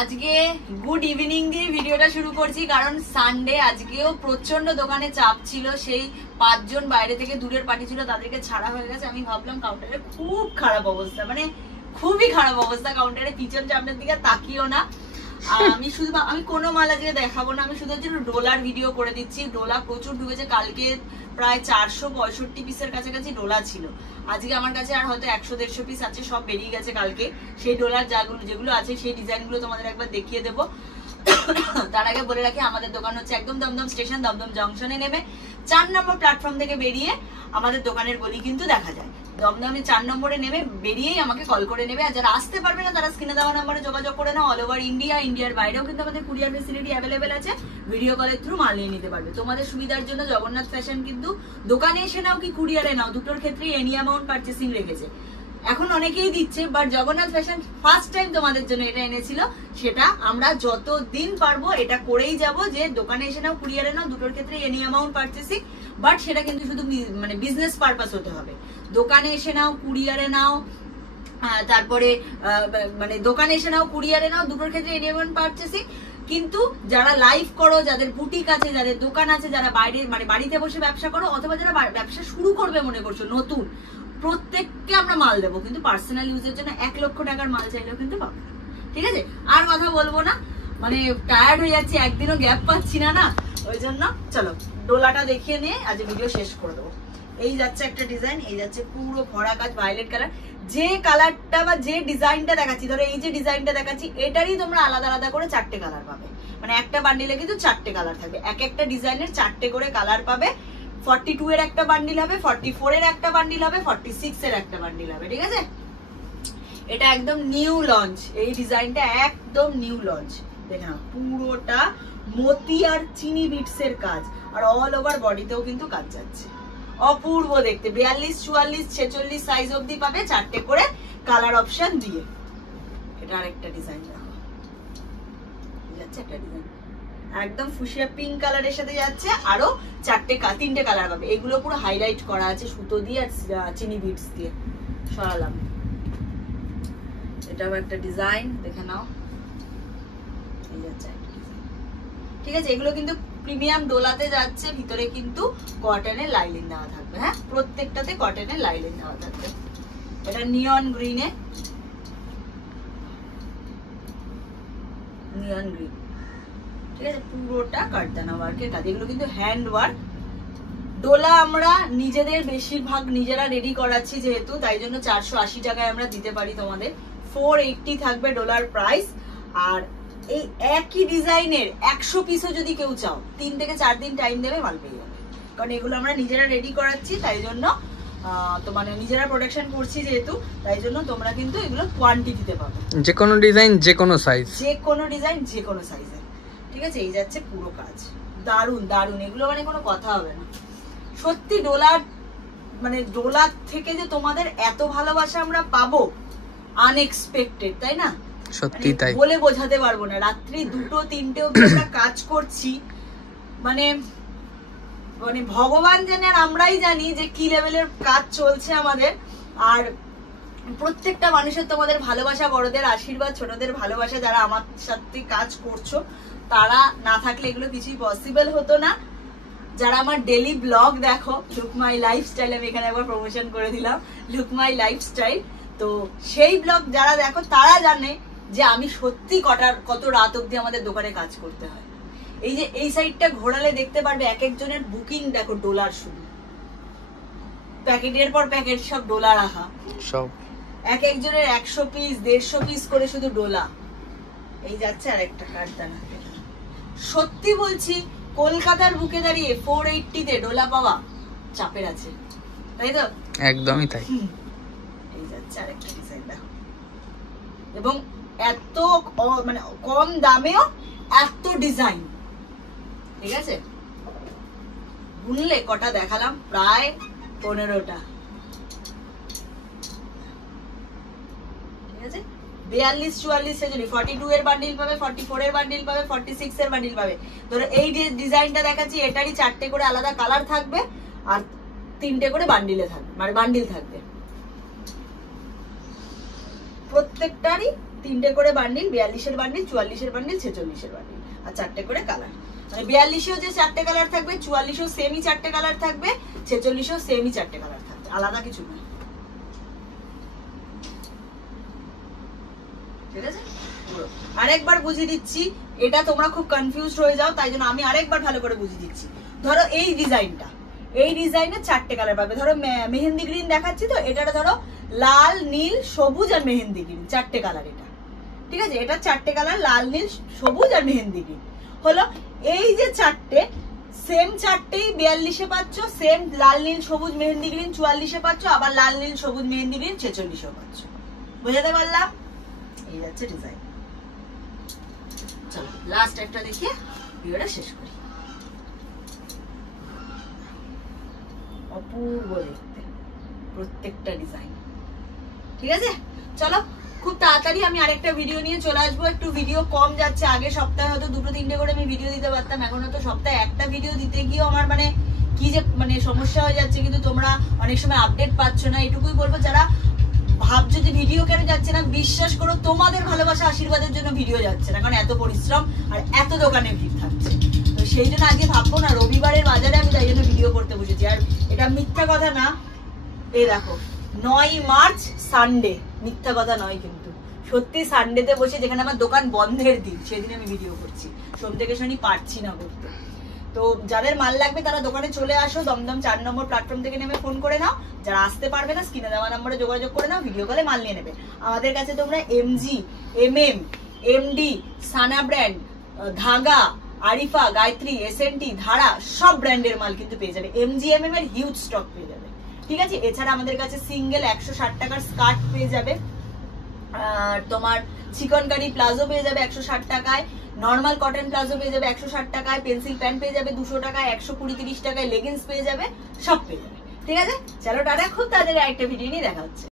আজকে good evening দিয়ে ভিডিওটা শুরু করছি, কারণ সানডে। আজকেও প্রচন্ড দোকানে চাপ ছিল, সেই 5 জন বাইরে থেকে দূরের পার্টি ছিল, তাদেরকে ছাড়া হয়ে গেছে। আমি ভাবলাম কাউন্টারে খুব খারাপ অবস্থা, মানে খুবই খারাপ অবস্থা কাউন্টারে, পিছন সামনের দিকে তাকিও না। আমি কোনো মাল আজকে দেখাবো না, আমি শুধু ডোলার ভিডিও করে দিচ্ছি। ডোলা প্রচুর ঢুকেছে, কালকে প্রায় 465 পিসের কাছাকাছি ডোলা ছিল। আজকে আমার কাছে আর হয়তো 100-150 পিস আছে, সব বেরিয়ে গেছে কালকে। সেই ডোলার যেগুলো আছে সেই ডিজাইনগুলো তোমাদের একবার দেখিয়ে দেবো। তার আগে বলে রাখি, আমাদের দোকান হচ্ছে একদম দমদম স্টেশন, দমদম জংশনে নেমে 4 নম্বর প্ল্যাটফর্ম থেকে বেরিয়ে আমাদের দোকানের গলি কিন্তু দেখা যায়। দমদমে 4 নম্বরে নেমে বেরিয়েই আমাকে কল করে নেবে। আর যারা আসতে পারবে না তারা স্ক্রিনে দেওয়া নম্বরে যোগাযোগ করে নাও। অল ওভার ইন্ডিয়া, ইন্ডিয়ার বাইরেও কিন্তু আমাদের কুরিয়ার ফেসিলিটি অ্যাভেলেবেল আছে। ভিডিও কলের থ্রু মাল নিয়ে নিতে পারবে। তোমাদের সুবিধার জন্য জগন্নাথ ফ্যাশন কিন্তু দোকানে এসে নাও কি কুরিয়ারে নাও, দুটোর ক্ষেত্রেই এনি অ্যামাউন্ট পারচেসিং রেখেছে। এখন অনেকেই দিচ্ছে, but Jagannath fashion first time তোমাদের জন্য এটা এনেছিল। সেটা আমরা যতদিন পারবো এটা করেই যাব, যে দোকানে এসে নাও কুরিয়ারে নাও, দুটোর ক্ষেত্রে এনি অ্যামাউন্ট পারচেসিং। বাট সেটা কিন্তু শুধু মানে বিজনেস পারপাস হতে হবে। দোকানে এসে নাও কুরিয়ারে নাও, তারপরে মানে দোকানে এসে নাও কুরিয়ারে নাও, দুটোর ক্ষেত্রে এনি অ্যামাউন্ট পারচেসিং। কিন্তু যারা লাইভ করো, যাদের বুটিক আছে, যাদের দোকান আছে, যারা বাইরে মানে বাড়িতে বসে ব্যবসা করো, অথবা যারা ব্যবসা শুরু করবে মনে করছো নতুন, প্রত্যেককে আমরা মাল দেবো, কিন্তু পার্সোনাল ইউজের জন্য 1 লক্ষ টাকার মাল চাইলেও কিন্তু পাবো। ঠিক আছে, আর কথা বলবো না, মানে টায়ার্ড হয়ে যাচ্ছি, একদিনও গ্যাপ পাচ্ছি না না, ওই জন্য চলো ডোলাটা দেখিয়ে নিয়ে আজ ভিডিও শেষ করে দেবো। এই যাচ্ছে একটা ডিজাইন, এই যাচ্ছে পুরো ভরা কাজ ভায়োলেট কালার। যে কালারটা বা যে ডিজাইনটা দেখাচ্ছি, ধরো এই যে ডিজাইনটা দেখাচ্ছি, এটারই তোমরা আলাদা আলাদা করে 4টে কালার পাবে। মানে একটা বান্ডিলে কিন্তু 4টে কালার থাকবে, এক একটা ডিজাইনের 4টে করে কালার পাবে। 42 এর একটা বান্ডিল হবে, 44 এর একটা বান্ডিল হবে, 46 এর একটা বান্ডিল হবে। ঠিক আছে, এটা একদম নিউ লঞ্চ, এই ডিজাইনটা একদম নিউ লঞ্চ। দেখে নাও, পুরোটা মতি আর চিনি বিটস এর কাজ, আর অল ওভার বডিতেও কিন্তু কাজ যাচ্ছে। অপূর্ব দেখতে। 42, 44, 46 সাইজ অবধি পাবে, 4টে করে কালার অপশন দিয়ে। এটা আরেকটা ডিজাইন দেখো, যাচ্ছে একটা ডিজাইন একদম ফুশিয়া পিঙ্ক কালারের সাথে যাচ্ছে, আরো 3টে কালার পাবে। এগুলো পুরো হাইলাইট করা আছে সুতো দিয়ে আর চিনি বিটস দিয়ে। সরালাম, এটাও একটা ডিজাইন, দেখে নাও। এই যাচ্ছে একটা ডিজাইন। ঠিক আছে, এগুলো কিন্তু প্রিমিয়াম ডোলাতে যাচ্ছে, ভিতরে কিন্তু কটনের লাইলিন দেওয়া থাকবে। হ্যাঁ, প্রত্যেকটাতে কটনের লাইলিন দেওয়া থাকবে। এটা নিয়ন গ্রিনে, নিয়ন গ্রিন। ঠিক আছে, পুরোটা কাটদানা ওয়ার্কের কাজ। এগুলো কিন্তু হ্যান্ড ওয়ার্ক। ডোলা আমরা নিজেদের বেশিরভাগ নিজেরা রেডি করাচ্ছি যেহেতু, তাই জন্য 480 টাকায় আমরা দিতে পারি তোমাদের। 480 থাকবে ডলার প্রাইস। আর এই একই ডিজাইনের 100 পিসও যদি কেউ চাও, 3 থেকে 4 দিন টাইম দেবে, মাল পেয়ে যাবে। কারণ এগুলো আমরা নিজেরা রেডি করাচ্ছি, তাই জন্য তো মানে নিজেরা প্রোডাকশন করছি যেহেতু, তাই জন্য তোমরা কিন্তু এগুলো কোয়ান্টিটিতে পাবে। যে কোনো ডিজাইন, যে কোনো সাইজ, যে কোনো ডিজাইন, যে কোনো সাইজে। ঠিক আছে, এই যাচ্ছে পুরো কাজ। দারুন দারুন, এগুলো মানে কোনো কথা হবে না। সত্যি ডোলার মানে ডোলার থেকে যে তোমাদের এত ভালোবাসা আমরা পাবো, আনএক্সপেক্টেড, তাই না? সত্যি তাই, বলে বোঝাতে পারবো না। রাত্রি 2-3টে অবধি আমরা কাজ করছি, মানে মানে ভগবান জানে আর আমরাই জানি যে কি লেভেলের কাজ চলছে আমাদের। আর প্রত্যেকটা মানুষের তোমাদের ভালোবাসা, বড়দের আশীর্বাদ, ছোটদের ভালোবাসা, যারা আমার সাথে কাজ করছো, তারা না থাকলে এগুলো কিছুই পসিবল হতো না। যারা আমার ডেলি ব্লগ দেখো, লুক মাই লাইফস্টাইল, আমি এখানে একবার প্রমোশন করে দিলাম, লুক মাই লাইফস্টাইল। তো সেই ব্লগ যারা দেখো তারা জানে যে আমি সত্যি কত রাত অবধি আমাদের দোকানে কাজ করতে হয়। এই যে এই সাইডটা ঘোরালে দেখতে পারবে, এক একজনের বুকিং দেখো ডলার, শুধু প্যাকেটের পর প্যাকেট সব ডলার রাখা, সব এক একজনের 100 পিস 150 পিস করে শুধু ডোলা। এই যাচ্ছে আরেকটা কারদানা। সত্যি বলছি, কলকাতার বুকে দাঁড়িয়ে 480 তে ডোলা পাওয়া চাপের আছে, তাই তো? একদমই তাই। এই যাচ্ছে আরেকটা ডিজাইন দেখো, এবং এত মানে কম দামেও এত ডিজাইন। ঠিক আছে, গুনলে কটা দেখালাম, প্রায় 15টা। ঠিক আছে, 42, 44 সেজনি 42 এর বান্ডিল পাবে, 44 এর বান্ডিল পাবে, 46 এর বান্ডিল পাবে। ধরো এই ডিজাইনটা দেখাচ্ছি, এটারই 4টে করে আলাদা কালার থাকবে, আর 3টে করে বান্ডিলে থাকবে, মানে বান্ডিল থাকবে। প্রত্যেকটারই 3টে করে বান্ডিল, 42-এর বান্ডিল, 44-এর বান্ডিল, 46-এর বান্ডিল, আর 4টে করে কালার। মানে 42-এও যে 4টে কালার থাকবে, 44-এও সেমই 4টে কালার থাকবে, 46-এও সেমই 4টে কালার থাকবে, আলাদা কিছু না। ঠিক আছে, আরেকবার বুঝিয়ে দিচ্ছি, এটা তোমরা খুব কনফিউজড হয়ে যাও, তাই জন্য আমি আরেকবার ভালো করে বুঝিয়ে দিচ্ছি। ধরো এই ডিজাইনটা, এই ডিজাইনে 4টে কালার পাবে। ধরো মেহেন্দি গ্রিন দেখাচ্ছি তো, এটা ধরো লাল, নীল, সবুজ আর মেহেন্দি গ্রিন, 4টে কালার এটা। ঠিক আছে, এটা 4টে কালার, লাল, নীল, সবুজ আর মেহেন্দি গ্রিন হলো। এই যে 4টে, সেম 4টেই 42-এ পাচ্ছ, সেম লাল, নীল, সবুজ, মেহেন্দি গ্রিন 44-এ পাচ্ছ, আবার লাল, নীল, সবুজ, মেহেন্দি গ্রিন 46-এও পাচ্ছ। বুঝাতে পারলাম? এই যাচ্ছে ডিজাইন। চলো লাস্ট একটা দেখিয়ে ভিডিওটা শেষ করি। অপূর্ব দেখতে প্রত্যেকটা ডিজাইন। ঠিক আছে, চলো খুব তাড়াতাড়ি আমি আরেকটা ভিডিও নিয়ে চলে আসবো। একটু ভিডিও কম যাচ্ছে, আগে সপ্তাহে হয়তো 2-3টে করে আমি ভিডিও দিতে পারতাম, এখন হয়তো সপ্তাহে একটা ভিডিও দিতে গিয়েও আমার মানে কি যে মানে সমস্যা হয়ে যাচ্ছে। কিন্তু তোমরা অনেক সময় আপডেট পাচ্ছ না, এটুকুই বলবো। যারা ভাবছো যে ভিডিও কেন যাচ্ছে না, বিশ্বাস করো তোমাদের ভালোবাসা আশীর্বাদের জন্য ভিডিও যাচ্ছে না, কারণ এত পরিশ্রম আর এত দোকানে ভিড় থাকছে। তো সেই জন্য আজকে ভাববো না, রবিবারের বাজারে আমি তাই জন্য ভিডিও করতে বসেছি। আর এটা মিথ্যা কথা না, এই দেখো 9 মার্চ সানডে, মিথ্যা কথা নয় কিন্তু, সত্যি সানডেতে বসে, যেখানে আমার দোকান বন্ধের দিন, সেদিন আমি ভিডিও করছি। সোম থেকে শনি পারছি না করতে। তো যাদের মাল লাগবে তারা দোকানে চলে আসো, দমদম 4 নম্বর প্ল্যাটফর্ম থেকে নেমে ফোন করে নাও। যারা আসতে পারবে না, স্ক্রিনে দেওয়া নম্বরে যোগাযোগ করে নাও, ভিডিও কলে মাল নিয়ে নেবে। আমাদের কাছে তোমরা এমজি, MM, MD, সানা ব্র্যান্ড, ধাগা, আরিফা, গায়ত্রী, SNT, ধারা সব ব্র্যান্ডের মাল কিন্তু পেয়ে যাবে। MG, MM এর হিউজ স্টক পেয়ে যাবে। ঠিক আছে, এছাড়া আমাদের কাছে সিঙ্গেল 160 টাকার স্কার্ট পেয়ে যাবে, আর তোমার চিকনকারি প্লাজো পেয়ে যাবে 160 টাকায়, নর্মাল কটন প্লাজো পেয়ে যাবে 160 টাকায়, পেন্সিল প্যান্ট পেয়ে যাবে 200 টাকায়, 120-30 টাকায় লেগিংস পেয়ে যাবে, সব পেয়ে যাবে। ঠিক আছে, চলো টাটা, খুব তাড়াতাড়ি আরেকটা ভিডিও নিয়ে দেখা হচ্ছে।